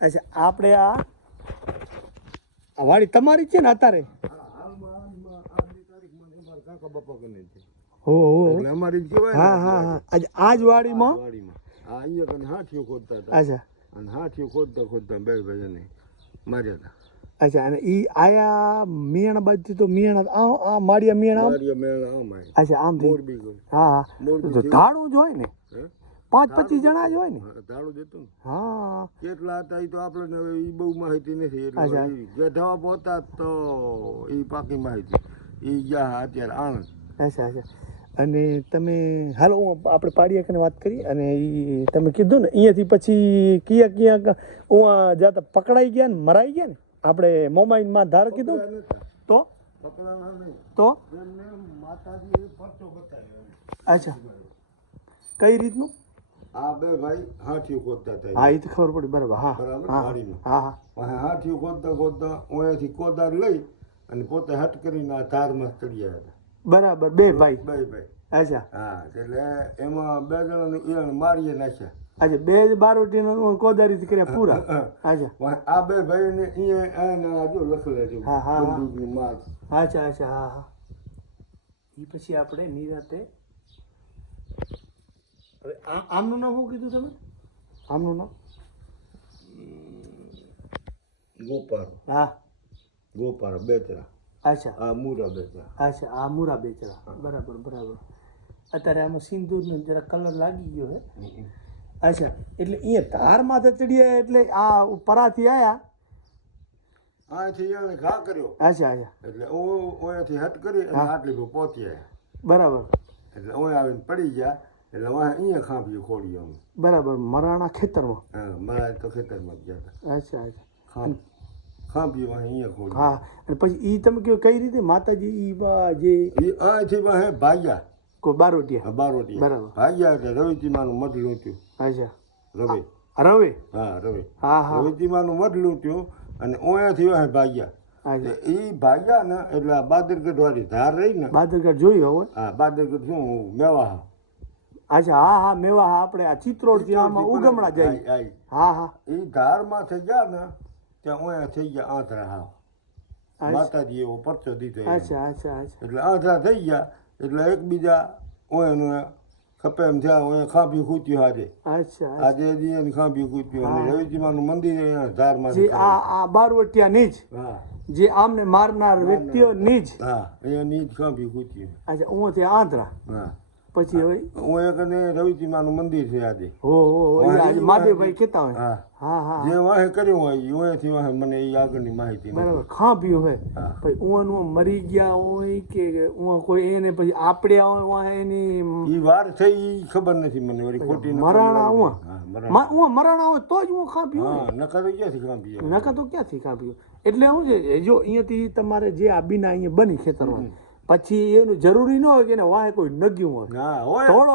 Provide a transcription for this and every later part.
અચ્છા આપણે આ વાડી તમારી છે ને અત્યારે? કાકા બાપા કને છે હો એટલે અમારી જ કહેવાય. હા હા હા આજ વાડીમાં આ અહીંયા કને હાથીઓ ખોદતા હતા. અચ્છા અને હાથીઓ ખોદતા ખોદતા બે ભાઈને માર્યા હતા. અચ્છા અને ઈ આયા મિયાણા બાજુથી તો મિયાણા આ માળિયા મિયાણા માર્યા મેળા આમ આય. અચ્છા આમ મોરબી ગયો. હા હા તો ધાડું જ હોય ને, હે 5-25 જણા જ હોય ને. ધાડું જતું ને હા કેટલા હતા એ તો આપણે હવે એ બહુ માહિતી નથી. અચ્છા. એટલે ગઢવા પહોંચતા તો એ પાકી માહિતી એ ગયા અત્યારે આણંદ. અચ્છા અચ્છા અને તમે હાલો આપણે પાડિયા કને વાત કરી અને ઈ તમે કીધું ને અહીંયાથી પછી ક્યાં જાતા પકડાઈ ગયા ને મરાઈ ગયા ને આપણે મોબાઈલમાં ધાર કીધું ને? તો પકડાણા નહીં તો એમને માતાજીએ પરચો બતાવ્યો. અચ્છા કઈ રીતનું? આ બે ભાઈ હાથીઓ ખોદતા હતા. હા એ તો ખબર પડી બરાબર. હા બરાબર હા વાડીમાં. હા હા પછી હાથીઓ ખોદતા ખોદતા અહીંયાથી કોદાર લઈ અને પોતે હટ કરીને આ ધારમાં ચડ્યા હતા. બરાબર બે ભાઈ. બે ભાઈ. અચ્છા હા એટલે એમાં બે જણાને ઈરાને મારીએ નાખ્યા. અચ્છા બે જ બારોટીનો કોદારીથી કર્યા પૂરા. અચ્છા આ બે ભાઈને અહીંયા જો લખેલા છે હા, હા, હા. બંદૂકની માર. અચ્છા અચ્છા હા હા એ પછી આપણે નિરાતે હવે આમનું નામ શું કીધું તમે? આમનું નામ ગોપાલ. હા ગોપાલ બેચરા. અચ્છા આ મૂરા બેચરા. અચ્છા આ મુરા બેચરા. બરાબર બરાબર. અત્યારે આમાં સિંદૂરનો જરા કલર લાગી ગયો હે. અચ્છા એટલે અહીંયા ધારમાં તો ચડ્યા એટલે આ પરાથી આયા. અહીંથી એને ઘા કર્યો અચ્છા અચ્છા એટલે અહીંયાથી હટ કરી અને આટલી પર પહોંચી આવ્યા. બરાબર એટલે અહીં આવીને પડી ગયા એટલે અહીંયા ખાંભી ખોડી અમે. બરાબર મરાણા ખેતરમાં. હા મારા તો ખેતરમાં જ ગયા હતા. અચ્છા અચ્છા ખાંભી અહીંયા ખોડી. હા અને પછી એ તમે કહો કઈ રીતે માતાજી ઈ જે એ અહીંથી વાહે ભાગ્યા કોઈ બારોટિયા બારોટી બરાબર. ભાગ્યા એટલે રવિચીમાનું મઢ લૂંટ્યું. અચ્છા રવિ. રવે હા રવિ. હા હા રવિચીમાનું મઢ લૂંટ્યું અને અહીંયાથી વાહે ભાગ્યા. અચ્છા એ ભાગ્યા ને એટલે આ બાદરગઢ વાળી ધાર રહી ને. બાદરગઢ જોયું હોય. હા બાદરગઢ શું મેવા. અચ્છા હા હા મેવા હા આપણે આ ચિત્રોડ આમાં ઉગમણા જાય. હા હા એ ધારમાં થઈ ગયા ને ત્યાં અહીંયા થઈ ગયા આંધળા. હા માતાજી એવો પરચો દીધો એને. અચ્છા અચ્છા અચ્છા એટલે આંધળા થઈ ગયા એટલે એકબીજા ઓયને ખપે એમ થયા ઓય ખાંભી ખૂટ્યું આજે. અચ્છા આજે એને ખાંભી ખૂટ્યું અને રવિજીમાનું મંદિર અહીંયા ધારમાં. જે આ બારવટિયા નીજ હા જે આમને મારનાર વ્યક્તિઓ નીજ. હા અહીંયાની જ ખાંભી ખૂટ્યું. અચ્છા ઉંથી આંધ્રા હા પછી હવે ઓય કને રવિજીમાનું મંદિર છે આજે. હો મહાદેવભાઈ કહેતા હોય. હા હા હા જે વાહે કર્યું હોય ઓયાથી વાહે મને એ આગળની માહિતી નથી. બરાબર ખાંભ્યું હોય હા. પછી ઉવાનું મરી ગયા હોય કે ઉવા કોઈ એને પછી આપડ્યા હોય ઉવા એની ઈ વાર થઈ ઈ ખબર નથી મને વળી ખોટી નકલ મરાણા લાગી. ઉવા હા મરાણા. ઉવા મરાણા હોય તો જ હું ખાંભ્યું હોય. હા નકર તો ક્યાંથી ખાંભી આવે? નકા તો ક્યાંથી ખાંભ્યું? એટલે શું છે જો અહીંયાથી તમારે જે આ બીના અહીંયા બની ખેતરમાં પછી એનું જરૂરી ન હોય કે એને વાહે કોઈ નગ્યું હોય. હા હોય ધોળો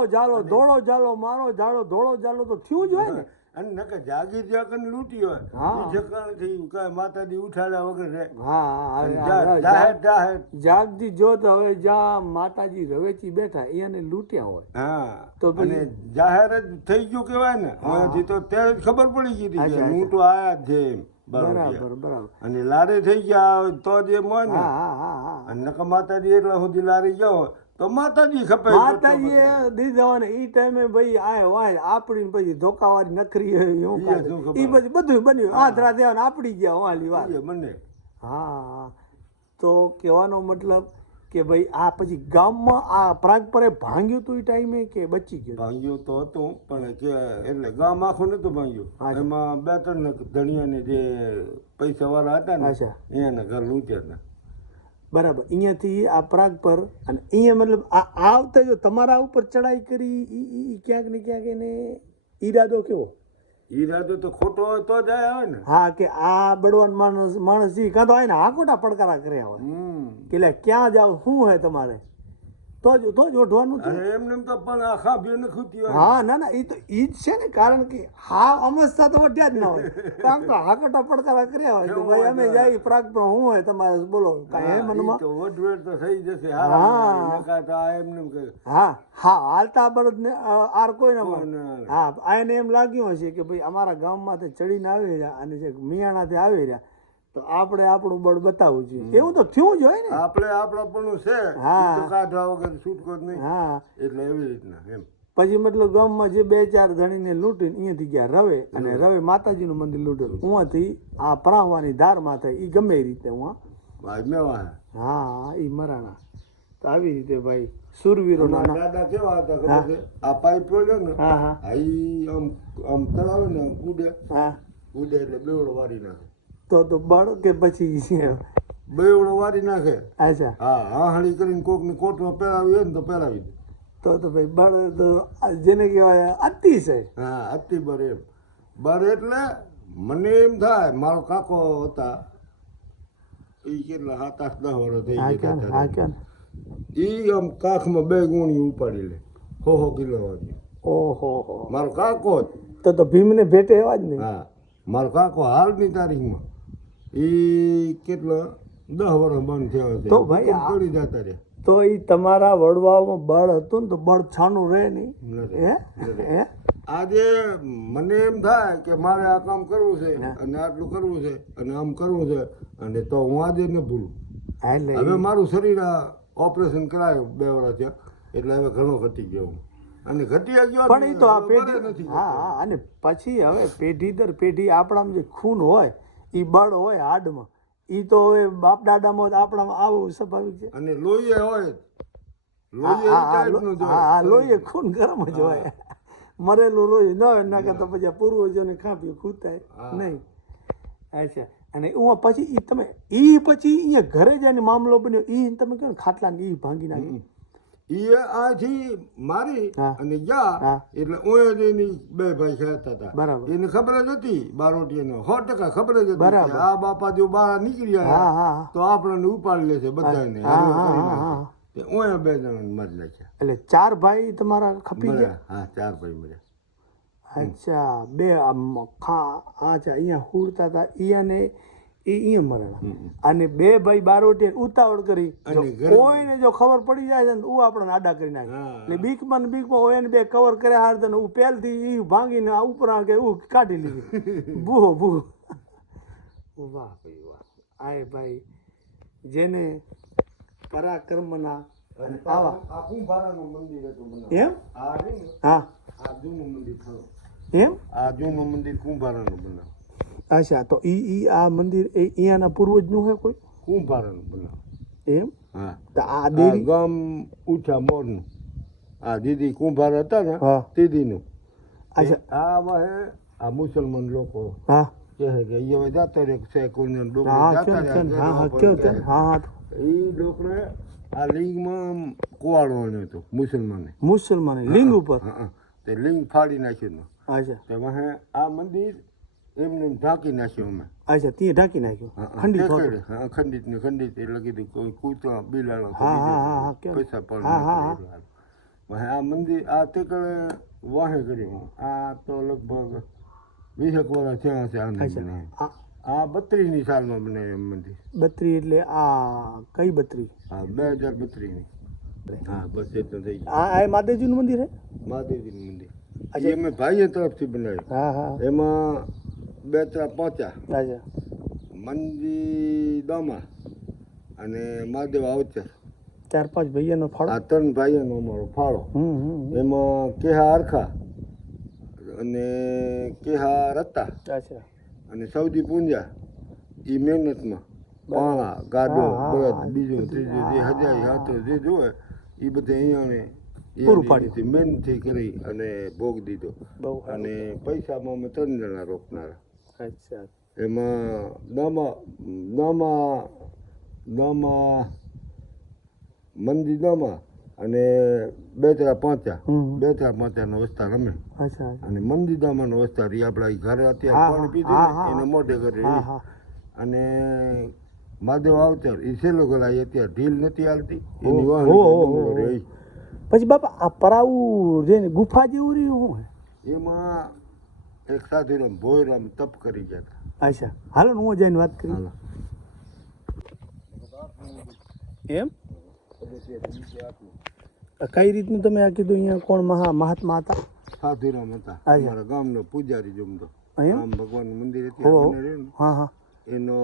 જાલો મારો જાળો ધોળો જાલો તો થયું જ હોય ને. અને નકર જાગીર જાકન લૂંટી હોય હા. ઈ ઠેકાણે થી કાંઈ માતાજી ઉઠાડ્યા વગર રહે. હા અને હા જાહેર જાહેર. જાગતી જોત હવે જ્યાં માતાજી રવેચી બેઠા એને લૂંટ્યા હોય. હા તો અને જાહેર જ થઈ ગયું કેવાય ને અહીંયાથી તો ત્યારે જ ખબર પડી ગઈ હતી કે હું તો આયા જ છે એમ. બરાબર બરાબર. અને લારે થઈ ગયા તો જ એમ હોય ને. હા હા હા હા અને નકર માતાજી એટલા સુધી લારી ગયો તો માતાજી ખપે. માતાજીએ દીધા હોય ને એ ટાઈમે ભાઈ આ વાય આપડી પછી ધોકાવાળી નખરી હોય ઈ શું ખબર? એ પછી બધું બન્યું આધરા દેવા ને આપડી ગયા વાલી વાત. મને હા તો કહેવાનો મતલબ કે ભાઈ આ પછી ગામમાં આ પ્રાગપરે ભાંગ્યું તું એ ટાઈમે કે બચી ગયું? ભાંગ્યું તો હતું પણ કે એટલે ગામ આખું નતું ભાંગ્યું. એમાં 2-3 ધણિયાને જે પૈસા વાળા હતા ને અચ્છા એના ઘર લૂંટ્યા હતા. બરાબર. અહીંયાથી આ પ્રાગ પર અને અહીંયા મતલબ આ આવતા જો તમારા ઉપર ચડાઈ કરી ઈ ક્યાંક ને ક્યાંક એને ઈરાદો કેવો? ઈરાદો તો ખોટો હોય તો જ આયા હોય ને. હા કે આ બળવાન માણસ કાં તો આને હાકોટા પડકારા કર્યા હોય કે લે ક્યાં જાવ શું હે તમારે તો જ ઓઢવાનું છે. અરે એમને એમ તો પણ આખા ભીને ખૂટી હોય. હા ના ના, એ તો ઈ જ છે ને, કારણ કે હા અમસ્તા તો વઢ્યા જ ના હોય. કામ તો હાકટા પડકારા કર્યા હોય કે ભાઈ અમે જાય પ્રાગ પણ હું હોય તમારે બોલો કાંઈ હે હા, મનમાં. ઈ તો વઢવેટ તો થઈ જશે. હા. હારા નકા તો આ એમને એમ કહે. હા હા, હાલતા બળદ ને આર કોઈ ના કોઈ મળે. ના. હા, આ એને એમ લાગ્યું હશે કે ભાઈ અમારા ગામમાંથી ચડીને આવી રહ્યા અને જે મિયાણાથી આવી રહ્યા તો આપણે આપણું બળ બતાવવું જોઈએ. એવું તો થયું જ હોય ને. આપણે આપણાપણું છે હા. ઈ તો કાઢવા વગર છૂટકો જ નહીં. હા, એટલે એવી રીતના એમ. પછી મતલબ ગામમાં જે 2-4 ધણીને લૂંટીને અહીંયાથી ગયા રવે, અને રવે માતાજીનું મંદિર લૂંટેલું. ઉहाँથી આ પરાવવાની ધારમાં થાય એ ગમે એ રીતે ઉहाँ. ભાઈ મેવા. હા, એ મરાણા. તો આવી રીતે ભાઈ સુરવીરોના અમારા દાદા કેવા હતા ખબર છે? આ પાઇપ પડ્યો ને હા હા આ ઈ આમ ચલાવે ને ઉડે હા. એટલે બેવડો વારી નાખે. તો બળ કે પછી બેવડો વારી નાખે. અચ્છા, હા, હાહળી કરીને કોકની કોટમાં પહેરાવી હોય ને તો પહેરાવી દે. તો ભાઈ બળ તો જેને કહેવાય અતિશય. હા, અતિ બર એમ. બર એટલે મને એમ થાય મારો કાકો હતા એ કેટલા 7-8-10 વર્ષ થઈ હા ગયા ક્યાં હા હતા. ક્યાં. ઈ આમ કાખમાં 2 ગુણી ઉપાડી લે 100 કિલો વાળી. ઓહો હો. મારો કાકો જ. તો ભીમને ભેટે એવા જ નહીં. હા, મારો કાકો હાલની તારીખમાં ઈ કેટલા 10 વર્ષ બંધ થયો છે. તો ભાઈ આ- પડી જતા રહ્યા. તો એ તમારા વડવાઓમાં બળ હતું ને તો બળ છાનું રહે નહીં. નથી. હે નથી. હે આજે મને એમ થાય કે મારે આ કામ કરવું છે અને આટલું કરવું છે અને આમ કરવું છે અને તો હું આજે ન ભૂલું. એટલે હવે મારું શરીર ઓપરેશન કરાયું 2 વર્ષ થયા એટલે હવે ઘણો ઘટી ગયો હું. અને ઘટી ગયો પણ એ તો આ હવે બળે પેઢી નથી. હા હા, અને પછી હવે પેઢી દર પેઢી આપણામાં જે ખૂન હોય એ બળ હોય હાડમાં, એ તો હવે બાપ દાદામાં આપણામાં આવું સ્વાભાવિક છે. અને લોહીએ હોય હા લોહીએ હા ઈ હા, ટાઈપનું જ હા હા, હોય. લોહી ખૂન ગરમ જ હોય. મરેલું લોહી ન હોય ના કરતા પછી પૂર્વજોને ખાંપ્યું ખૂતાય હા. નહીં. અચ્છા, અને ઉમાં પછી ઈ તમે ઈ પછી અહીંયા ઘરે જઈને મામલો બન્યો ઈ તમે કહો ને ખાટલા ને ઈ ભાંગી નાખી. ઈ આથી મારી હા. અને ગયા હા. એટલે ઓય જ એની 2 ભાઈ ખેતા હતા. બરાબર. એને ખબર જ હતી બારોટીયાનો 100% ખબર જ હતી બરાબર. કે આ બાપા જો બહાર નીકળી હા આવ્યા હા હા. તો આપણને ઉપાડી લેશે બધાને. હા, હરિયો હા, કરી હા, નાખે. હા. તે ઓય 2 જણાને મારી નાખ્યા. એટલે 4 ભાઈ તમારા ખપી ગયા. મળ્યા. હા, 4 ભાઈ મળ્યા. અચ્છા, 2 અચ્છા, અહીંયા હુડતા હતા ઈ અને એ અહીંયા મરણા. અને 2 ભાઈ બારોટી ઉતાવળ કરી જો અને ઘરમાં- કોઈને જો ખબર પડી જાય છે ને તો આપણને આડા કરી નાખે. હા. એટલે બીકમાં ને બીકમાં હોય ને 2 કવર કર્યા હાર ને હું પહેલથી ઈ ભાંગીને આ ઉપરા કે હું કાઢી લીધી. બૂહો બૂહો. વાહ ભાઈ વાહ. આય ભાઈ જેને પરાક્રમના અને આવા આ કુંભારાનું મંદિર હતું બનાવ્યું. એમ આ રહ્યું ને, હા આ જૂનું મંદિર થયું. એમ. આ જૂનું મંદિર કુંભારાનું બનાવ્યું. અચ્છા, તો ઈ આ મંદિર એ અહીંયાના પૂર્વજનું હે કોઈ કુંભારાનું બનાવ્યું. એમ. હા. તો આ આ દેરી ગામ ઉઠા મોરનું. આ દીદી કુંભાર હતા ને હા. દીદીનું. અચ્છા. આ વાહે આ મુસલમાન લોકો હા કહે કે અહીંયા જતા રહે છે કોઈને ડોકરે હા જતા કયો રહ્યા, કયો હા હા ઘેરવા કયો પડે. કયો હા હા. ઈ ડોકરે આ લિંગમાં કુવાડવાનું હતું મુસલમાને. મુસલમાન લિંગ ઉપર. હા, હા. તે લિંગ ફાડી નાખ્યું. અચ્છા તે વાહે આ મંદિર એમને એમ ઢાંકી નાખ્યું અમે. અચ્છા, તે ઢાંકી નાખ્યું હા, હા. ખંડિત તે હોતું. કરે. હા, ખંડિત ને ખંડિત એટલે કીધું કોઈ કૂતરા બિલાડો તો હા, બીજો હા, હા, કેમ? પૈસા પણ હા, હા, ન કરે એટલે. વાહે આ મંદિર આ તે કળે વાહે કર્યું. આ તો લગભગ 20 વર્ષ થયા હશે આને અચ્છા બનાવ્યું. આ આ 32ની સાલમાં બનાવ્યું મંદિર. 32 એટલે આ કઈ 32? હા, 2032ની. હા, બસ એ તો થઈ ગયું. આ માતાજીનું મંદિર હે. મહાદેવજીનું મંદિર. અચ્છા. એ અમે ભાઈઓ તરફથી બનાવ્યું. હા હા. એમાં 2-3 પહોંચ્યા. અચ્છા. મંદી દામા અને મહાદેવ અવચર. 4-5 ભાઈઓનો ફાળો. આ 3 ભાઈઓનો અમારો ફાળો. એમાં કેહા અરખા અને કેહા રત્તા અચ્છા. અને સૌદી પૂંજા એ મહેનતમાં પાણા ગાડો હા, હા, બળદ હા. બીજું ત્રીજું જે હજારી હાથો જે જોવે એ બધે અહીંયાને પૂરું પાડ્યું. એની મહેનતથી કરી અને ભોગ દીધો. બહુ સારું. અને પૈસામાં અમે 3 જણા રોકનારા. અચ્છા. એમાં દામા મંદી દામા અને 2-3 પહોંચ્યા. હમ. 2-3 પહોંચ્યાનો વિસ્તાર અમે. અચ્છા. અને મંદીદામાનો વિસ્તાર એ આપણા ઈ ઘરે હા, અત્યારે પાણી હા, પીધું હા, ને હા. એને મોઢે કરે હા ઈ. હા. અને માધવ આવતર એ છેલ્લો ગલાય અત્યારે ઢીલ નથી હાલતી એની ઓહો, વાહણી ઓહો, બંગલો ઓહો. રહી. પછી બાપા આ પરાવું રે ને ગુફા જેવું રહ્યું હું એમાં એક સાધુરામ ભોયરામ તપ કરી ગયા હતા. અચ્છા હાલો ને હું જઈને વાત કરી હાલો. એમ કઈ રીતનું તમે આ કીધું અહીંયા કોણ મહાત્મા હતા સાધુરામ હતા અચ્છા. અમારા ગામનો પૂજારી જમતો એમ રામ ભગવાનનું મંદિર ઓહો. હતું મને રહ્યું ને, હા હા એનો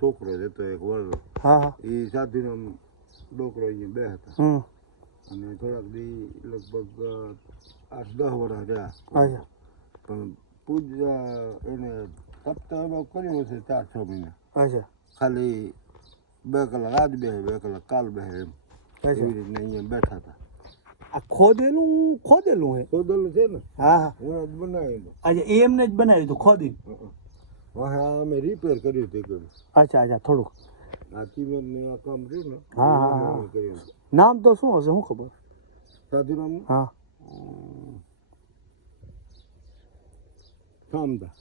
છોકરો જ હતો એક વરનો. હા હા એ સાધુરામ ડોકરો અહીંયા બે હતા હમ અને થોડાક દી લગભગ 8-10 વર્ષ રહ્યા. અચ્છા પણ પૂજા એને તપ તો એનો કર્યું હશે 4-6 મહિના. અચ્છા ખાલી 2 કલાક આજ બેસે 2 કલાક કાલ બેસે એમ અચ્છા એવી રીતના અહીંયા બેઠા હતા. આ ખોદેલું હે સોદલ છે ને હા હા હું જ બનાવેલું. અચ્છા એ એમને જ બનાવ્યું હતું ખોદી વાહ અમે રિપેર કર્યું તે કર્યું. અચ્છા અચ્છા થોડુંક આ ચીમન ને આ કામ રહ્યું ને હા, હા, એ હા. અમે કર્યું. નામ તો શું હશે શું ખબર સાધુરામ હા સામદા.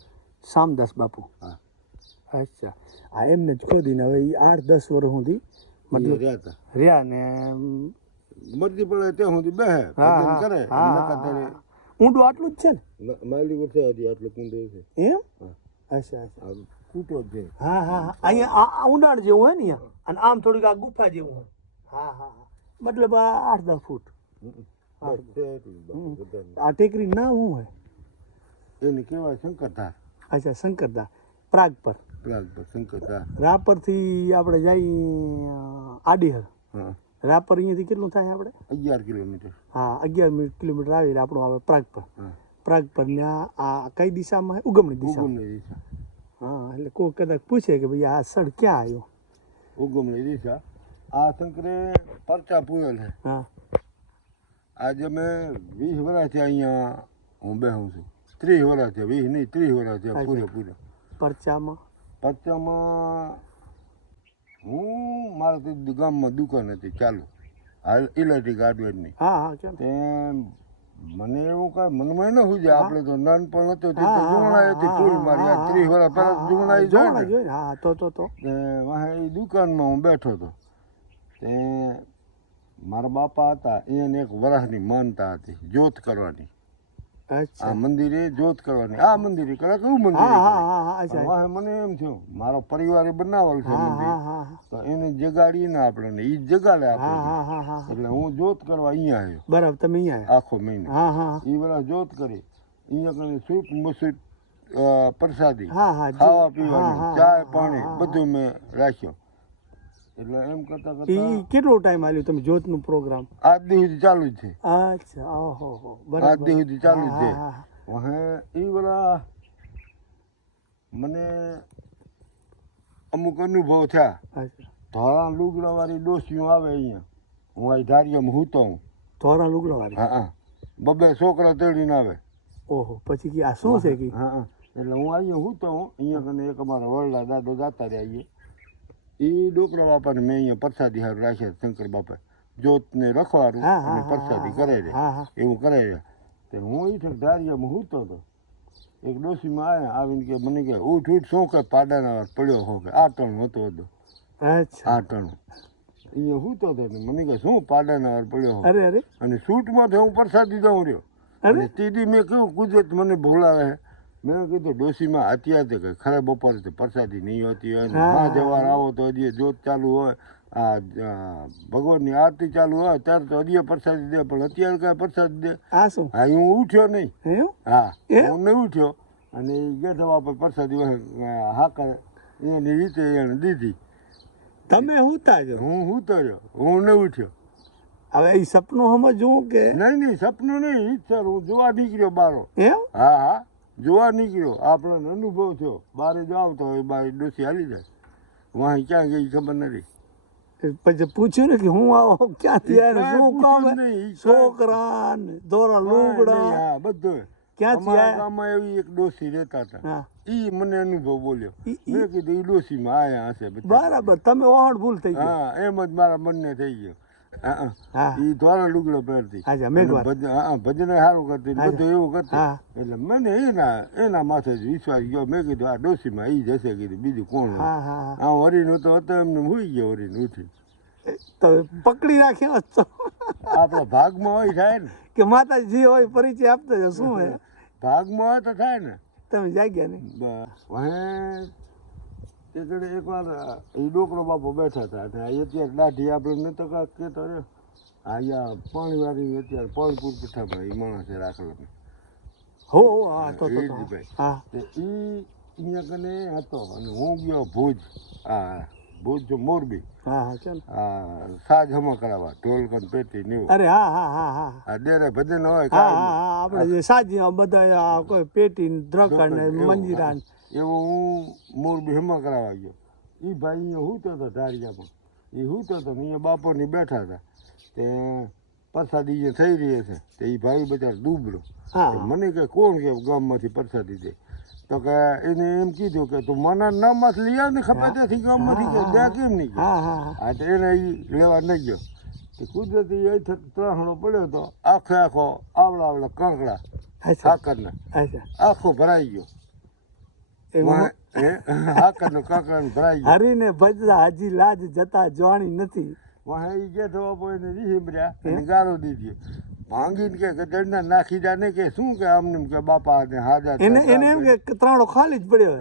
શામદાસ બાપુ હા અચ્છા આ એમને જ ખોદીને હવે એ 8-10 વર્ષ સુધી મતલબ મતલબ રહ્યા હતા. રહ્યા ને મરજી પડે ત્યાં સુધી બેસે હા, ભજન હા, કરે હા, નકા હા, તારે હા. ઊંડું આટલું જ છે ને માયલી વર્ષે હતી આટલું કુંડો છે. એમ હા. અચ્છા અચ્છા આ કૂટો જ છે. હા હા હા અહીંયા આ ઊંડાણ જેવું હોય ને અહીંયા અને આમ થોડીક આ ગુફા જેવું હોય હા હા હા મતલબ આ 8-10 ફૂટ બસ છે એટલું જ બાકી વધારે નહીં. આ ટેકરી નામ શું હોય એને કહેવાય શંકરધાર. અચ્છા શંકરદા પ્રાગ પર પ્રાગ પર શંકરધાર. રાપરથી આપણે જઈ આડીહર હા રાપર અહીંયાથી કેટલું થાય આપણે 11 કિલોમીટર. હા 11 કિલોમીટર આવે એટલે આપણું આવે પ્રાગ પર હા પ્રાગ પર ત્યાં આ કઈ દિશામાં હે? ઉગમની દિશા ઉગમની દિશા. હા એટલે કોઈ કદાચ પૂછે કે ભાઈ આ સ્થળ ક્યાં આવ્યું ઉગમની દિશા. આ શંકરે પરચા પૂરેલ છે. હા આજે અમે 20 વર્ષથી અહીંયા હું બેહું છું. 30 વર્ષ થયા 20 નહીં 30 વર્ષ થયા અચ્છા. પૂરેપૂરા. પરચામાં પરચામાં હું મારે તો ગામમાં દુકાન હતી ચાલુ હાલ ઇલેક્ટ્રિક હાર્ડવેરની. હા હા કેમ તે મને એવું કાંઈ મનમાં ન હોય આપણે તો નાનપણ હતું તે હા, તો હા, જુમણાઈ હતી હા, ફૂલ હા, મારી હા, આ 30 વર્ષ પહેલા હા, જુમણાઈ જોવાના જાય ને. જોઈએ ને. હા તો તે વાહે એ દુકાનમાં હું બેઠો હતો તે મારા બાપા હતા એને એક વરાહની માનતા હતી જોત કરવાની. અચ્છા આ મંદિરે જોત કરવાની આ મંદિરે કરે કેવું મંદિર હા હા હા હા અચ્છા વાહે મને એમ થયું મારો પરિવારે બનાવેલ છે હા મંદિર હા હા તો એને જગાડીએ ને આપણે એ જ જગાડે હા આપણે હા હા હા એટલે હું જોત કરવા અહીંયા આવ્યો બરાબર તમે અહીંયા આખો મહિને. આવ્યા હા એ બધા જોત કરી અહીંયા કને સૂટ મસૂટ પ્રસાદી હા હા ખાવા હા પીવાનું હા ચાય હા, પાણી હા, બધું મેં રાખ્યો. એટલે એમ કરતા એ કરતા કેટલો ટાઈમ આવ્યો તમે જોતનું પ્રોગ્રામ આજ દી સુધી ચાલુ જ છે. અચ્છા ઓહો હો આજ બરાબર દી સુધી ચાલુ જ હા, છે. હા, હા. વહે એ બધા મને અમુક અનુભવ થયા. અચ્છા ધોળા લુગડાવાળી ડોસીઓ આવે અહીંયા હું અહીં ધારિયામાં હૂતો હું. ધોરા લુગડો વાળી હા હા બબે છોકરા તેડીને આવે. ઓહો પછી કે આ શું છે કે હા હા એટલે હું અહીંયા હૂતો હું અહીંયા કને એક અમારા વરલા દાદો જાતા રહ્યા અહીંયા એ ડોકરા બાપાને મેં અહીંયા પ્રસાદી હારું રાખ્યા શંકર બાપા જોતને રખવાનું હા, હા, અને હા, પ્રસાદી હા, કરે છે હા, હા. એવું કરે છે. તે હું એ ઠેક ધારિયામાં હૂતો હતો એક ડોશીમાં આવ્યા આવીને કે મને કે ઉઠ ઉઠ શું કે પાડાના પડ્યો હો કે આ ટણ હતો હતો અચ્છા આ ટણ અહીંયા હૂતો હતો ને મને કે શું પાડાના વાર પડ્યો હો અરે અરે અને સૂટમાંથી હું પ્રસાદી દઉં રહ્યો અને અરે તીધી મેં કહ્યું કુદરત મને ભોલાવે છે. મેં કીધું ડોશીમાં અત્યારે તો કે ખરે બપોરે તો પ્રસાદી નહીં હોતી હોય ને હા, હા જવાર આવો તો હજી જોત ચાલુ હોય આ ભગવાનની આરતી ચાલુ હોય ત્યારે તો હજી પ્રસાદી દે પણ અત્યારે કાંઈ પ્રસાદી દે. આ શું હા હું ઉઠ્યો નહીં. એમ હા એમ? હું નહીં ઉઠ્યો અને એ ગેઠા બાપા પ્રસાદી હાકર એની રીતે એને દીધી. તમે હુતા છો હું ઉતર્યો હું નહીં ઉઠ્યો. હવે એ સપનું સમજવું કે નહીં સપનું નહીં ઈચ્છા હું જોવા નીકળ્યો બારો. એમ હા હા જોવા નીકળ્યો આપણને અનુભવ થયો બારે જાવ તો એ બારે ડોસી હાલી જાય વાં ક્યાં ગઈ ખબર નથી. પછી પૂછ્યું ને કે હું આવો ક્યાંથી આવ્યો કાંઈ શું પૂછ્યું કામ જ નહીં. છોકરા ને દોરા લુગડા હા બધું ક્યાંથી અમારા આયા? ગામમાં એવી એક ડોસી રહેતા હતા હા ઈ મને અનુભવ બોલ્યો. ઈ- મેં કીધું ઈ ડોસીમાં આયા હશે બધા. બરાબર તમે ઓહણ ભૂલ થઈ ગયો હા એમ જ મારા મનને થઈ ગયો હા ઈ ધોળો લુગડો પહેરતી અચ્છા મેઘવાર ભજન સારું કરતી ને બધું એવું કરતી હા એટલે મને એના માથે જ વિશ્વાસ ગયો મેં કીધું આ ડોશીમાં ઈ જશે કીધું બીજું કોણ હોય હા હા આ વરીનું તો હતો એમને હુઈ ગયો વરીને ઉઠી તો પકડી રાખ્યો તો આપણા ભાગમાં હોય થાય ને કે માતાજી જે હોય પરિચય આપતો જો શું હે ભાગમાં હોય તો થાય ને તમે જાગ્યા ને એક વાર એ ડોકરો બાપો બેઠા હતા અને અત્યારે દાઢી આપણે નતો કહેતો રે અહીંયા પાણી વાળી અત્યારે પાણી પૂર પઠા ભાઈ એ માણસે રાખેલો હો હા તો એ જ ભાઈ હા એ અહીંયા કને હતો અને હું ગયો ભુજ ભુજ જો મોરબી હા હા ચાલ સાજ હમા કરાવવા ઢોલકન પેટી નીવું અરે હા હા હા હા આ ડેરે ભજન હોય હા હા હા આપણે જે સાજી બધા કોઈ પેટી દ્રકડ ને મંજીરા ને એવું હું મોરબી હમા કરાવવા ગયો એ ભાઈ અહીંયા હૂતો હતો ધારિયામાં એ હૂતો હતો ને અહીંયા બાપોની બેઠા હતા તે પ્રસાદી જે થઈ રહી છે તે એ ભાઈ બચાર દુબળો મને કે કોણ કે ગામમાંથી પ્રસાદી દે તો કે એને એમ કીધું કે તું મને નમત લઈ આવ ને ખપે ત્યાંથી ગામમાંથી કે દે કેમ નહીં કે હા તો એને એ લેવા નહીં ગયો તે કુદરતી એ ત્રણો પડ્યો તો આખો આવડા કાંકડા સાકરના આખો ભરાઈ ગયો આકરનો કાંકડાનો ભરાઈ ગયો હરીને ભજરા હજી લાજ જતા જોણી નથી વાહે ઈ કે થવા પોઈને રીહમર્યા અને ગારો દીધી ભાંગીને કે ગદડના નાખી જા ને કે શું કે આમને કે બાપા ને હાજા એને એમ કે ત્રણો ખાલી જ પડ્યો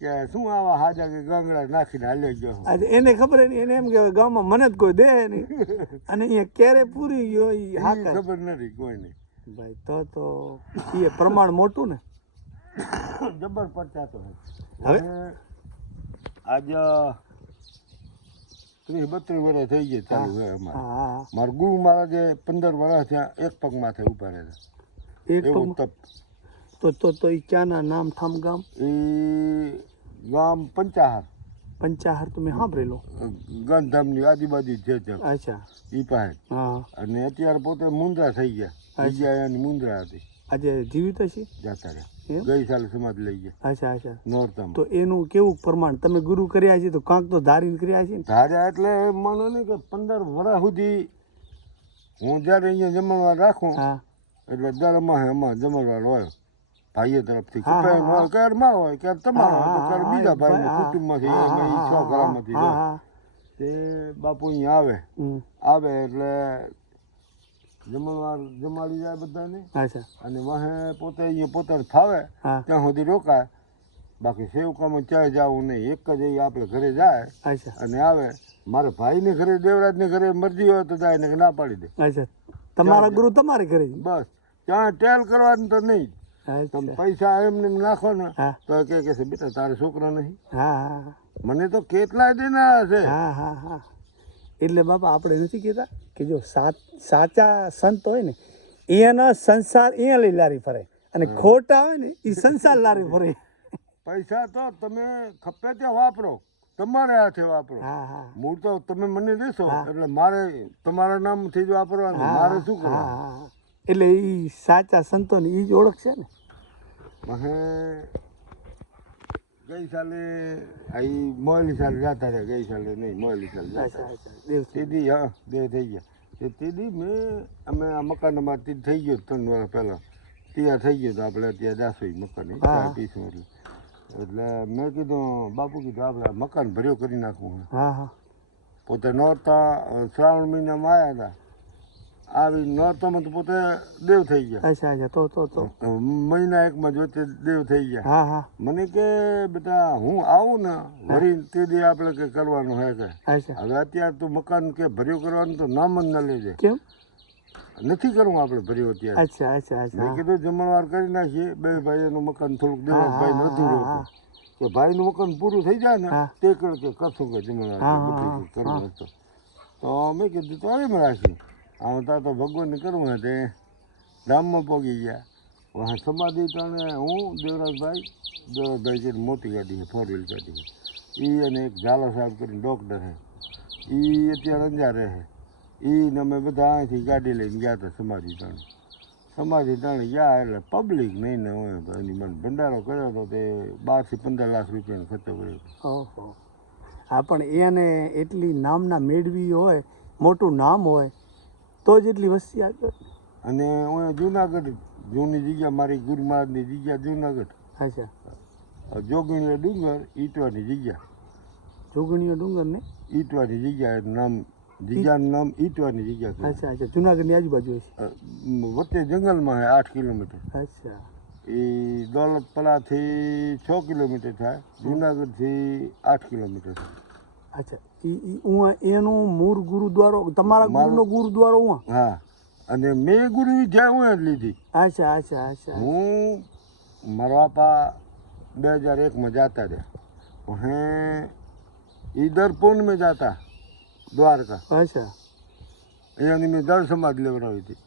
કે શું આવા હાજા કે ગંગડા નાખીને હાલ્યો ગયો આજે એને ખબર નહીં એને એમ કે ગામમાં મને જ કોઈ દે નહીં અને અહીંયા ક્યારે પૂરી ગયો એ હા ખબર નથી કોઈને ભાઈ તો એ પ્રમાણ મોટું ને જબર પડતા હવે આજ 30-32 વર્ષ થઈ ગયા ચાલુ છે અમારે મારા ગુરુ મારા જે 15 વર્ષ ત્યાં એક પગ માથે ઉભા રહેતા એવું તપ તો એ ક્યાંના નામ ઠામ ગામ એ ગામ પંચાહાર તો મેં સાંભળેલો ગાંધીધામની આજુબાજુ છે અચ્છા ઈ પાસે અને અત્યારે પોતે મુંદ્રા થઈ ગયા એની મુંદ્રા હતી આજે જીવિત હશે જતા રહ્યા ગઈ સાલ સમાજ લઈ ગયા અચ્છા નોરતામાં તો એનું કેવું પ્રમાણ તમે ગુરુ કર્યા છે તો કાંક તો ધારીને કર્યા છે ને ધાર્યા એટલે માનો ને કે 15 વર્ષ સુધી હું જયારે અહીંયા જમણવાર રાખું એટલે દર એમાં જમણવાર હોય ભાઈઓ તરફથી હોય ક્યારે માં હોય ક્યારે તમારો હોય તો ક્યારે બીજા ભાઈ કુટુંબમાંથી છોકરામાંથી તે બાપુ અહીંયા આવે એટલે જમણવાર જમાડી જાય બધાને અને વાહે પોતે અહીંયા પોતાને ફાવે ત્યાં સુધી રોકાય બાકી સેવકામાં ચાય જવું નહીં એક જ આપણે ઘરે જાય અને આવે મારે ભાઈને ઘરે દેવરાજને ઘરે મરજી હોય તો જાય ને ના પાડી દે તમારા ગુરુ તમારે ઘરે બસ ત્યાં ટેલ કરવાનું તો નહીં તમે પૈસા એમને નાખો ને તો કે છે બેટા તારે છોકરા નહીં મને તો કેટલાય દેનારા છે એટલે બાપા આપણે નથી કહેતા કે જો સાચા સંત હોય ને એનો સંસાર અહીંયા લઈ લારી ફરે અને ખોટા હોય ને એ સંસાર લારી ફરે પૈસા તો તમે ખપે ત્યાં વાપરો તમારે હાથે વાપરો મૂળ તો તમે મને દેશો એટલે મારે તમારા નામથી જ વાપરવાનું મારે શું કરવાનું એટલે એ સાચા સંતોની એ જ ઓળખ છે ને ગઈ સાલે આ મોયલી સાલ જતા રહ્યા ગઈ સાલે નહીં મોયલી સાલ તીદી દેવ થઈ ગયા તીદી અમે આ મકાન અમારે થઈ ગયો 3 વર્ષ પહેલાં ત્યાં થઈ ગયો તો આપણે ત્યાં જાશું મકાન 4-5 એટલે મેં કીધું બાપુ કીધું આપણે મકાન ભર્યો કરી નાખવું પોતે નોરતા શ્રાવણ મહિનામાં આવ્યા હતા આવી નોરતામાં તો પોતે દેવ થઈ ગયા તો મહિના એકમાં જોતે દેવ થઈ ગયા મને કે બેટા હું આવું ને વળી તે દી આપણે કે કરવાનું હે કે હવે અત્યારે તું મકાન કે ભર્યું કરવાનું તો નામ જ ન લેજે કેમ નથી કરવું આપણે ભર્યું અત્યારે મેં કીધું જમણવાર કરી નાખીએ બે ભાઈઓનું મકાન થોડુંક દેવરાજભાઈ અધૂરું કે ભાઈનું મકાન પૂરું થઈ જાય ને તે કે કરશું કે જમણવાર બધું કરવું હતું તો મેં કીધું તો એમ રાખી આવતા તો ભગવાનને કરવું હોય તે ગામમાં પહોંચી ગયા વहाँ સમાધિ ટાણે હું દેવરાજભાઈ જે મોટી ગાડી છે 4 વ્હીલ ગાડી છે એ અને એક ઝાલા સાહેબ કરીને ડૉક્ટર છે એ અત્યારે અંજાર રહે એને અમે બધા અહીંથી ગાડી લઈને ગયા હતા સમાધિ ટાણે ગયા એટલે પબ્લિક નહીં ને હોય તો એની મને ભંડારો કર્યો હતો તે 12 થી 15 લાખ રૂપિયાનો ખર્ચો કર્યો ઓહો હા પણ એને એટલી નામના મેળવી હોય મોટું નામ હોય તો જ એટલી વસ્તી આગળ. અને હું જુનાગઢ જૂની જગ્યા, મારી ગુરુ મહારાજની જગ્યા જુનાગઢ. અચ્છા. જોગણીઓ ડુંગર ઈટવાની જગ્યા. જોગણીઓ ડુંગર ને ઈટવાની જગ્યા નામ, જગ્યાનું નામ ઈટવાની જગ્યા. અચ્છા અચ્છા. જુનાગઢની આજુબાજુ છે. વચ્ચે જંગલમાં છે 8 કિલોમીટર. અચ્છા. એ દોલતપરાથી 6 કિલોમીટર થાય, જુનાગઢથી 8 કિલોમીટર થાય. અચ્છા. એનું મૂળ ગુરુદ્વારો તમારા ગુરુનો ગુરુદ્વારો હું? હા, અને મેં ગુરુ વિદ્યા હું જ લીધી. અચ્છા અચ્છા અચ્છા. હું મારા બાપા 2001માં જતા રહ્યા. હું એ દર પૂનમે જતા દ્વારકા. અચ્છા. અહીંયાની મેં જળ સમાધિ લેવડાવી હતી.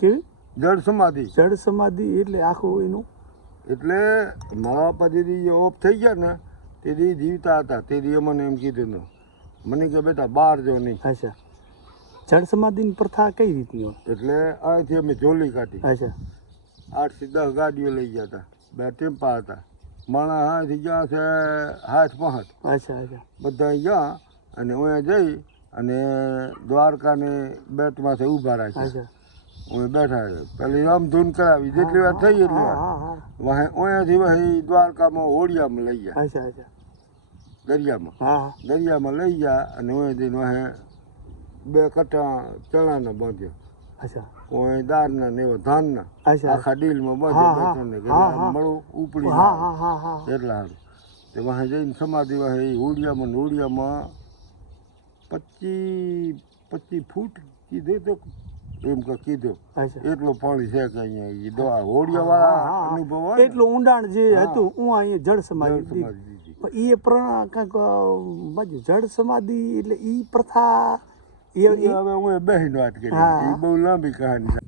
કેવી? જળ સમાધિ. જળ સમાધિ એટલે આખું એનું? એટલે મારા બાપા દીદી ઓફ થઈ ગયા ને તેથી જીવતા હતા, તેથી મને એમ કીધું ને, મને કે બેટા બહાર જો નહીં. અચ્છા. જળ સમાધિની પ્રથા કઈ રીતની હોય? એટલે અહીંથી અમે ઝોલી કાઢી. અચ્છા. 8 થી 10 ગાડીઓ લઈ ગયા હતા, 2 ટેમ્પા હતા. માણસ અહીંથી ગયા છે 60-65. અચ્છા અચ્છા. બધા અહીં ગયા અને અહીંયા જઈ અને દ્વારકાને બેટમાંથી ઊભા રાખ્યા. અચ્છા. અમે બેઠા છે, પેલી રામધૂન કરાવી, જેટલી વાર થઈ એટલી વાર. અહીંયાથી વહી દ્વારકામાં હોડિયામાં લઈ ગયા. અચ્છા અચ્છા. દરિયામાં. હા. દરિયામાં લઈ ગયા અને અહીંયાથી વહે 2 કટા ચણાના બાંધ્યા. અચ્છા. કોઈ દાળના ને એવા ધાનના. અચ્છા. આખા ડીલમાં બાંધ્યા, મળું ઉપડી એટલા સારું. તે વાહે જઈને સમાધિ વાહે હોડિયામાં 25 ફૂટ કીધું તો એમ કીધું. એટલું પાણી છે કે અહીંયા હોડિયા વાળા અનુભવ એટલું ઊંડાણ જે હતું હું અહીંયા જળ સમાધિ. એ કાંઈક બાજુ જળ સમાધિ એટલે એ પ્રથા હવે હું બહેન વાત કરી, એ બહુ લાંબી કહાની છે.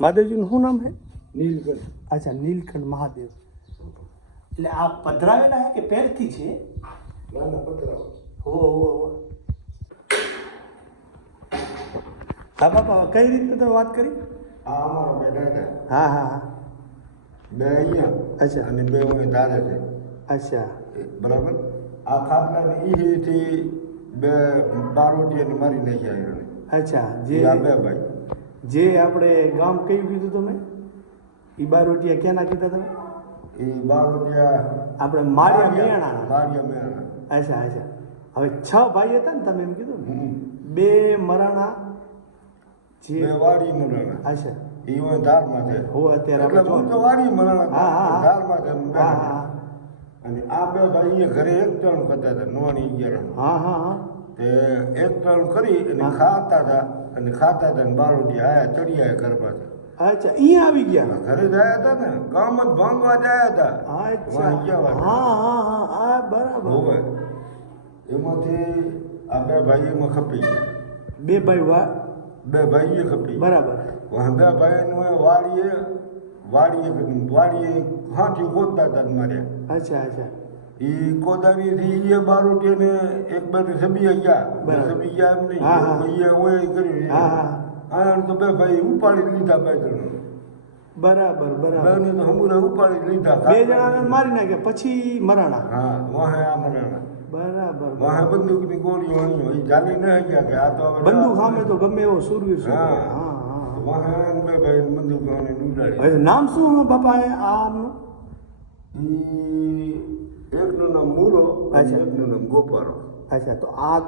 મહાદેવજીનું શું નામ છે? નીલકંઠ. અચ્છા, નીલકંઠ મહાદેવ. એટલે આ પધરાવેલા હે કે પહેલથી છે? હો હો હો. હા બાપા, કઈ રીતે તમે વાત કરી? આ અમારા બેઠા છે. હા હા હા. 2 અહીંયા. અચ્છા. અને 2 હું ધારે છે. અચ્છા. બરાબર. આ ખાટલાની ઈથી 2 બારોટિયાને મારી નાખ્યા. અચ્છા. જે આ 2 ભાઈ જે આપણે ગામ કયું કીધું તમે? ઈ બારોટિયા ક્યાં ના કીધા તમે? એ બારોટિયા આપણે માળિયા મેણાના. અચ્છા અચ્છા. હવે 6 ભાઈ હતા ને તમે એમ કીધું ને? 2 મરાણા, જે 2 વાડી મરાણા. અચ્છા. એ હોય ધારમાં છે. હો અત્યારે એટલે હું તો વાડી મરાણા. હા. ધારમાં છે. હા હા. અને આ 2 ભાઈ અહીંયા ઘરે એક ટણ કરતા હતા, નોની 11. હા હા હા. તે એક ટણ કરી અને ખાતા હતા અને બારોટી આયા ચડિયા કરવા હતા. અચ્છા, અહીંયા આવી ગયા? ઘરે ગયા હતા ને, ગામ જ ભાંગવા ગયા હતા. અચ્છા. હા હા હા હા. બરાબર. હોય એમાંથી આ 2 ભાઈ એમાં ખપી ગયા. 2 ભાઈ 2 ભાઈએ ખપી. બરાબર. 2 ભાઈનું વાડીએ હાથી ખોદતા હતા માર્યા. અચ્છા અચ્છા. એ કોદાળીથી એ બારોટીને એક બાજુ સબી ગયા. સબી ગયા એમ નહીં, ઓય કર્યું. આને તો 2 ભાઈ ઉપાડી લીધા. 2 જણા. બરાબર બરાબર. 2 ને તો હમુરા ઉપાડી લીધા. 2 જણાને મારી નાખ્યા, પછી મરાણા. હા, વાહે આ મરાણા. બરાબર. વાહે બંદૂકની ગોળીઓ અહીં એ ચાલી ન ગયા કે આ તો બંદૂક સામે તો ગમે એવો સુરવીર છે. હા હા. વાહે 2 ભાઈ બંદૂક ઉડાડી. હવે નામ શું બાપા આમનું? એકનું નામ મૂરો, એકનું નામ ગોપારો. અચ્છા. તો આ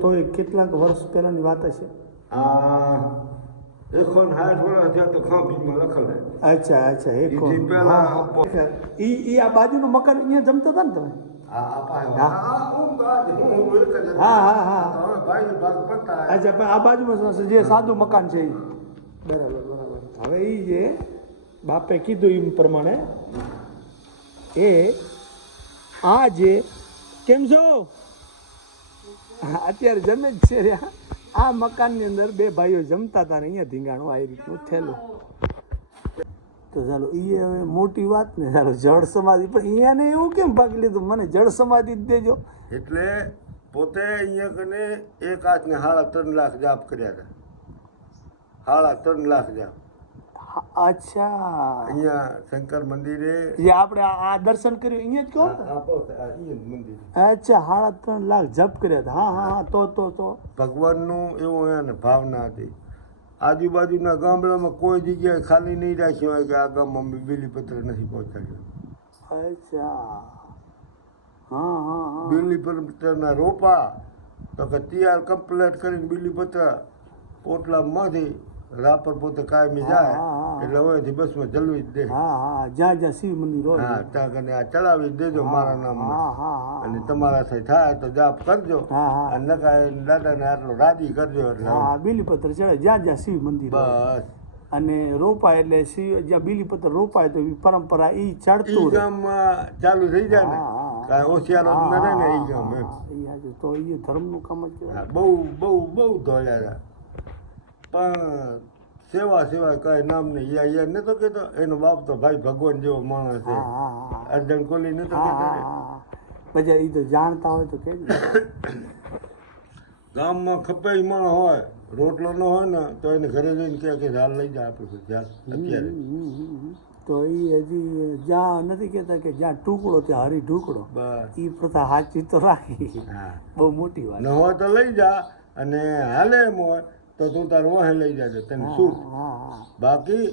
તોય કેટલાક વર્ષ પહેલાની વાત હશે? આ 160 વર્ષ થયા તો ખાંભીમાં લખેલા. અચ્છા અચ્છા. એથી પહેલા ઈ આ બાજુનું મકાન અહીંયા જમતા હતા ને તમે? અચ્છા, પણ આ બાજુમાં જે સાદું મકાન છે એ. બરાબર બરાબર. હવે એ જે બાપે કીધું એમ પ્રમાણે એ આ જે કેમ છો અત્યારે જમે જ છે. આ મકાનની અંદર 2 ભાઈઓ જમતા હતા ને અહીંયા ધીંગાણું આ રીતનું થયેલું. તો ચાલો એ હવે મોટી વાત ને. ચાલો જળ સમાધિ, પણ અહીંયાને એવું કેમ ભાગ લીધું? મને જળ સમાધિ જ દેજો. એટલે પોતે અહીંયા કને એક હાથને 3.5 લાખ જાપ કર્યા હતા. 3.5 લાખ જાપ. અચ્છા, અહીંયા શંકર મંદિરે જે આપણે આ દર્શન કર્યું અહીંયા જ કહો ને? અહીંયા મંદિર. અચ્છા, 3.5 લાખ જપ કર્યા હતા. હા હા હા, તો ભગવાનનું એવું એને ભાવના હતી. આજુબાજુના ગામડામાં કોઈ જગ્યાએ ખાલી નહીં રાખ્યું હોય કે આ ગામમાં અમે બીલીપત્ર નથી પહોંચાડ્યું. અચ્છા, હા હા હા. બીલીપત્રના રોપા તો કે તૈયાર કમ્પ્લીટ કરીને બીલીપત્ર પોટલામાંથી રાપર પોતે કાયમી જાય એટલે હવેથી બસમાં જલવી જ દે. હા હા, જ્યાં જ્યાં શિવ મંદિર હોય. હા, ત્યાં કને આ ચડાવી જ દેજો મારા નામમાં અને તમારાથી થાય તો જાપ કરજો અને નકાય દાદાને આટલો રાજી કરજો એટલે હા, બીલીપત્ર ચડે જ્યાં જ્યાં શિવ મંદિર બસ. અને રોપાય એટલે શિવ જ્યાં બીલીપત્ર રોપાય તો ઈ પરંપરા ઈ ચડતું ઈ રહે. ગામમાં ચાલુ થઈ જાય ને કાંઈ હોશિયાર ન રહે ને ઈ ગામ એમ. તો એ ધર્મનું કામ જ કહેવાય. બહુ બહુ બહુ ધોળ્યા પણ સેવા સિવાય કાંઈ નામ નહીં. યા નતો કહેતો એનો બાપ તો ભાઈ ભગવાન જેવો માણસ છે. અર્જન કોહલી નતો કહેતો ને. પછી એ તો જાણતા હોય તો કે ગામમાં ખપે માણસ હોય રોટલો ન હોય ને તો એને ઘરે જઈને કહે કે હાલ લઈ જાય આપણે ચાલ અત્યારે. તો એ હજી જ્યાં નથી કહેતા કે જ્યાં ટુકડો ત્યાં હરી ઢુકડો. બસ એ પ્રથા સાચી તો રાખી. હા, બહુ મોટી વાત. ન હોય તો લઈ જા અને હાલે એમ હોય તો તું તાર વાહે લઈ જાજે તને છૂટ. બાકી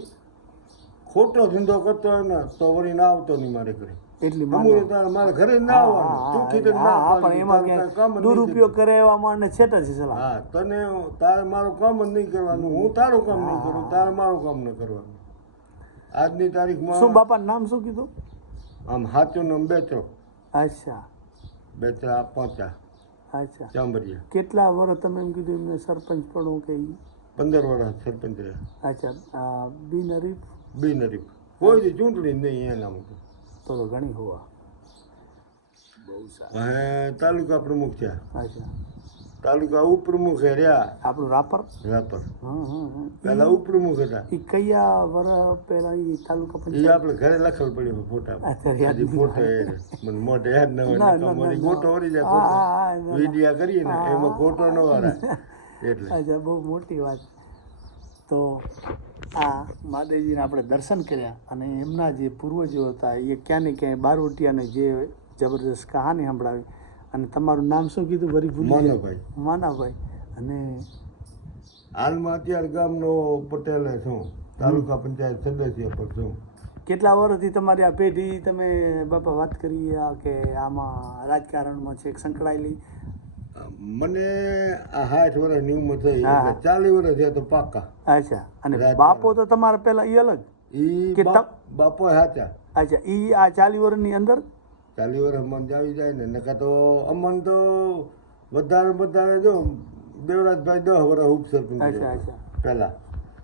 ખોટો ધંધો કરતો હોય ને તો વળી ના આવતો નહીં મારે ઘરે. એટલી મારે ઘરે ના આવવાનું ચોખ્ખી તો ના પાડી. પણ એમાં કામ જ દુરુપયોગ કરે એવા માણને છેટ જ સલાહ. હા, તને તારે મારું કામ જ નહીં કરવાનું, હું તારું કામ નહીં કરું, તારે મારું કામ ન કરવાનું. આજની તારીખમાં શું બાપાનું નામ શું કીધું? આમ સાચું નામ બેચરો. અચ્છા બેચરા પહોંચા અચ્છા. ચાંબરિયા. કેટલા વર્ષ તમે એમ કીધું એમને સરપંચ પણ કે 15 વર્ષ સરપંચ રહ્યા. અચ્છા, બિનહરીફ બિનહરીફ કોઈ ચૂંટણી નહીં એનામાં તો ઘણી હોવા. બહુ સારું. હવે તાલુકા પ્રમુખ છે. અચ્છા, તાલુકા ઉપપ્રમુખ રહ્યા આપણું રાપર. રાપર પેલા ઉપપ્રમુખ હતા. એ કયા વર્ષ પહેલા એ તાલુકા એ પંચાયત? આપણે ઘરે લખેલ પડ્યું ફોટા. અત્યારે યાદ હજી ફોટો મને મોઢે યાદ ન હોય ફોટો વળી જાય. વિડિયા કરીએ ને એમાં ફોટો ન વાળા એટલે. અચ્છા, બહુ મોટી વાત. તો આ મહાદેવજીને આપણે દર્શન કર્યા અને એમના જે પૂર્વજો હતા એ ક્યાં ને ક્યાંય બારોટિયાને જે જબરદસ્ત કહાની સંભળાવી. અને તમારું નામ શું કીધું? વરી ભૂલી ગયા. માનવભાઈ. માનવભાઈ. અને હાલમાં અત્યારે ગામનો પટેલ છું, તાલુકા પંચાયત સદસ્ય પર છું. કેટલા વર્ષથી તમારી આ પેઢી તમે બાપા વાત કરી કે આમાં રાજકારણમાં છે સંકળાયેલી? મને આ 60 વર્ષની ઉંમર થઈ એટલે 40 વર્ષ થયા તો પાક્કા. અચ્છા. અને બાપો તો તમારા પહેલા એ અલગ ઈ બાપો સાચા. અચ્છા, એ આ 40 વર્ષની અંદર 40 વર્ષ મન આવી જાય ને નકા તો અમન તો વધારે જો દેવરાજભાઈ 10 વર્ષ ઉપસરપંચ. અચ્છા અચ્છા. પહેલા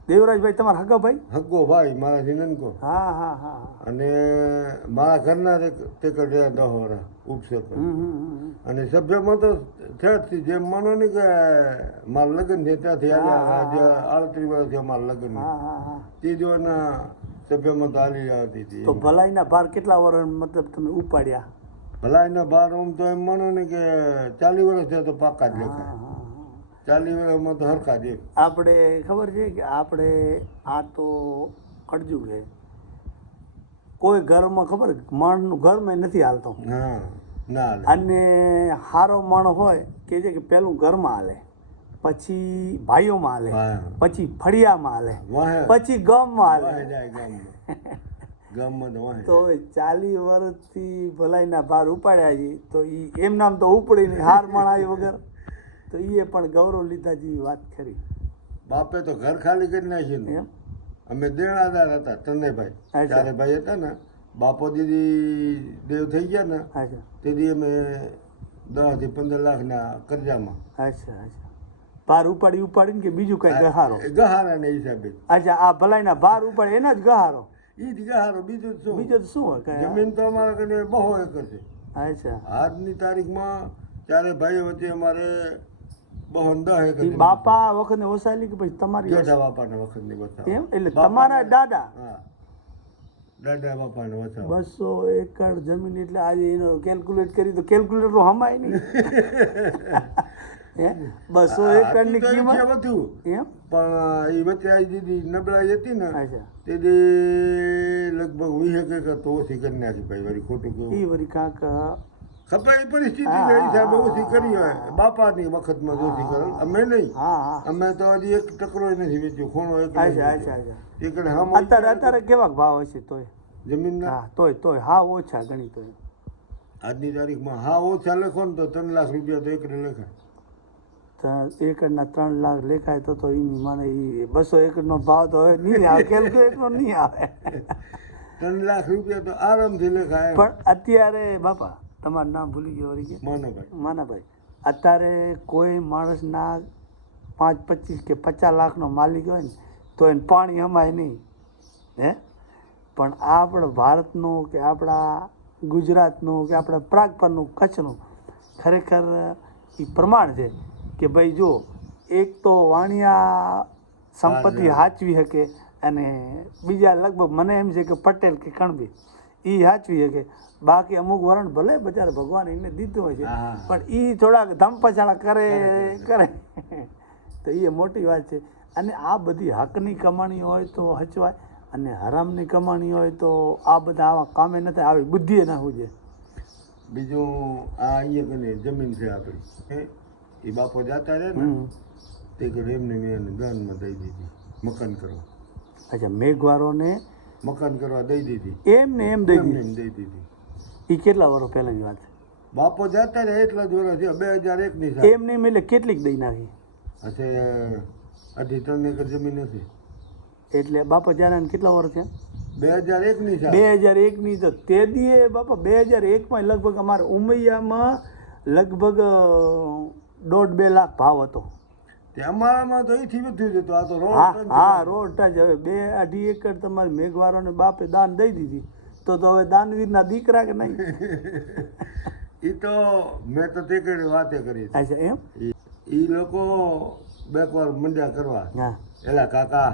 દેવરાજભાઈ તમારા હગા ભાઈ? હગ્ગો ભાઈ મારા જીનનકો. હા હા હા. અને મારા ઘરના તે રહ્યા 10 વર્ષ ઉપસરપંચ. અને સભ્યમાં તો થયાથી જેમ માનો ને કે મારા લગ્ન છે ત્યાંથી આજે 38 વર્ષ થયા મારા લગ્ન. ત્રીજોના સભ્યમાં તો હાલી આવતી હતી. તો ભલાઈના ભાર કેટલા વર્ષ મતલબ તમે ઉપાડ્યા? ભલાઈના ભાર આમ તો એમ માનો ને કે 40 વર્ષ થયા તો પાકા જ લેખાય. 40 વર્ષમાં તો હરખા જ. આપણે ખબર છે કે આપણે આ તો કળજુગ છે. કોઈ ઘરમાં ખબર માણસનું ઘરમાં નથી હાલતો. હા ના. અને સારો માણસ હોય કે છે કે પેલું ઘરમાં હાલે, પછી ભાઈઓમાં હાલે, પછી ફળિયામાં હાલે, પછી ગામમાં હાલે. તો 40 વર્ષથી ભલાઈના ભાર ઉપાડ્યા છે તો એમ નામ તો ઉપડીને હાર માણાય વગર તો એ પણ ગૌરવ લીધા જેવી વાત ખરી. બાપે તો ઘર ખાલી કરી નાખ્યું એમ. અમે દેણાદાર હતા ત્રણેય ચારે ભાઈ હતા ને. બાપો દીદી દેવ થઈ ગયા ને તેથી અમે 10 થી 15 લાખના કરજામાં. અચ્છા અચ્છા. ભાર ઉપાડીને કે બીજું કઈ ગહારો? ગહારાના હિસાબે. અચ્છા, આ ભલાઈના ભાર ઉપાડે એના જ ગહારો? ઈ જ ગહારો, બીજું શું હોય? જમીન તો અમારા કને બહુ એકર છે. અચ્છા. આજની તારીખમાં ચારે ભાઈઓ વચ્ચે અમારે 10 એકર. બાપા વખત ને વસાયેલી કે પછી તમારી? દાદા બાપાના વખત ની વસાવી. એમ એટલે તમારા દાદા? હા, દાદા બાપાને વસાવી. 200 એકર જમીન એટલે આજે એનો કેલ્ક્યુલેટ કરી તો કેલ્ક્યુલેટર હમાય નહીં. હે 200 એકરની કિંમત વધુ એમ પણ એ વચ્ચે આવી દીધી નબળાઈ હતી ને અચ્છા તેથી લગભગ 20 એકર તો ઓછી કરી નાખી ભાઈ વળી ખોટું કેવું ઈ વળી કાંક ખબર એ પરિસ્થિતિ હિસાબે ઓછી કરી હોય બાપાની વખતમાં જ ઓછી કરો અમે નહીં હા અમે તો હજી એક ટકરો નથી વેચ્યો ખોણો એક અચ્છા એકડે હમ અત્યારે કેવા ભાવ હશે તોય જમીનના હા તોય હા ઓછા ગણી તોય આજની તારીખમાં હા ઓછા લખો ને તો 3 લાખ રૂપિયા તો એકડે લખાય એકરના 3 લાખ લેખાય તો એની માને એ 200 એકરનો ભાવ તો હવે નહીં આવે કેલ્ક્યુલેટનો નહીં આવે 3 લાખ રૂપિયા તો આરામથી લખાય પણ અત્યારે બાપા તમારું નામ ભૂલી ગયો વળી માનાભાઈ અત્યારે કોઈ માણસના 5, 25 કે 50 લાખનો માલિક હોય ને તો એને પાણી હમાય નહીં હે પણ આપણા ભારતનું કે આપણા ગુજરાતનું કે આપણા પ્રાગપરનું કચ્છનું ખરેખર એ પ્રમાણ છે કે ભાઈ જો એક તો વાણિયા સંપત્તિ સાચવી શકે અને બીજા લગભગ મને એમ છે કે પટેલ કે કણબી એ સાચવી શકે બાકી અમુક વરણ ભલે બચારા ભગવાન એને દીધું હોય છે પણ એ થોડાક ધમપછાડા કરે તો એ મોટી વાત છે અને આ બધી હકની કમાણી હોય તો હચવાય અને હરામની કમાણી હોય તો આ બધા આવા કામે નથી આવી બુદ્ધિએ ના હોય બીજું આ અહીંયા કને જમીન છે આપણી એ બાપો જતા રહે ને તે કે એમને મેં દાનમાં દઈ દીધી મકાન કરવા અચ્છા મેઘવારોને મકાન કરવા દઈ દીધી એમને એમ દઈ દીધી એ કેટલા વર્ષ પહેલાની વાત છે બાપો જતા રહે એટલા જ વર્ષ છે 2001ની સાથે એમને એટલે કેટલીક દઈ નાખી હશે 2.5-3 એકર જમીન હતી એટલે બાપા જાણે કેટલા વર્ષ છે 2001ની સાથે 2001ની તો તે દીએ બાપા 2001માં લગભગ અમારે ઉમૈયામાં લગભગ 1.5-2 લાખ ભાવ હતો તે અમારામાં તો એથી વધુ જતો આ તો રોડ હા રોડ ટચ હવે 2-2.5 એકર તમારે મેઘવારોને બાપે દાન દઈ દીધી તો હવે દાનવીરના દીકરા કે નહીં એ તો મેં તો તે કઈ વાતે કરી અચ્છા એમ એ લોકો બેકવાર મંડ્યા કરવા હા એલા કાકા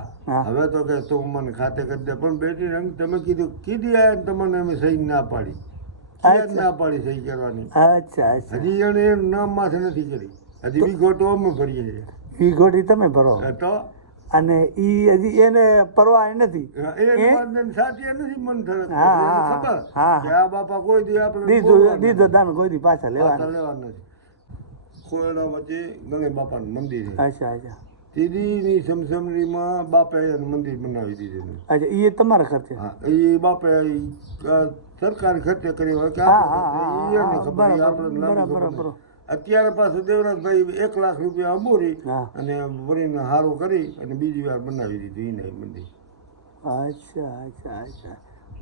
હવે તો કે તું મને ખાતે કરી દે પણ બેટી રંગ તમે કીધી આ તમને અમે સહી ના પાડી ના પાડી સહી કરવાની અચ્છા હજી એને નામ માથે નથી કરી હજી વિગોટો અમે ભરીએ છીએ વિગોટી તમે ભરો તો અને ઈ હજી એને પરવા નથી સાચી નથી મન ખબર કે આ બાપા કોઈ દી આપણે દીધો દાન કોઈ દી પાછા લેવા નથી ખોયડા વચ્ચે ગણે બાપાનું મંદિર છે અચ્છા તીદીની સમસમરીમાં બાપે મંદિર બનાવી દીધું અચ્છા એ તમારા ખર્ચે હા એ બાપે સરકારી ખર્ચે કર્યો હોય કે બરાબર અત્યારે પાછું દેવરાજભાઈ 1 લાખ રૂપિયા અમોરી અને વરીને હારું કરી અને બીજી વાર બનાવી દીધું એને મંદિર અચ્છા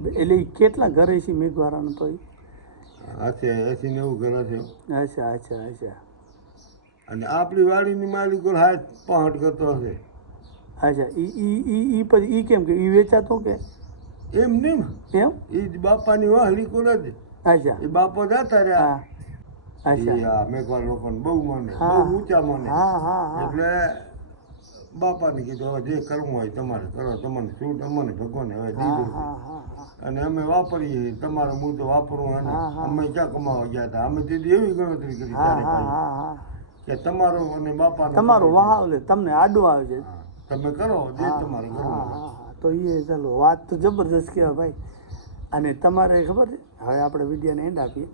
એટલે કેટલા ઘરે છે મેઘવાળાનું તો હશે 80-90 ઘર હશે અચ્છા અને આપણી વાડીની માલિકો 65 કરતો હશે અચ્છા ઈ પછી ઈ કેમ કે ઈ વેચાતો કે એમ નહીં એમ એ જ બાપાની વાહલી કોલ જ અચ્છા એ બાપો જતા રહ્યા અચ્છા મેઘવાળ લોકોને બહુ માને બહુ ઊંચા માને એટલે બાપાને કીધું હવે જે કરવું હોય તમારે કરો તમને શું અમને ભગવાને હવે દીધું અને અમે વાપરીએ તમારે હું તો વાપરવું અને અમે ક્યાં કમાવા ગયા હતા અમે દીદી એવી ગણતરી કરી કે તમારો અને બાપાનો તમારો વાહ તમને આડું આવે છે તમે કરો જે તમારે કરવું તો એ ચાલો વાત તો જબરદસ્ત કહેવાય ભાઈ અને તમારે ખબર છે હવે આપણે વિડીયોને એન્ડ આપીએ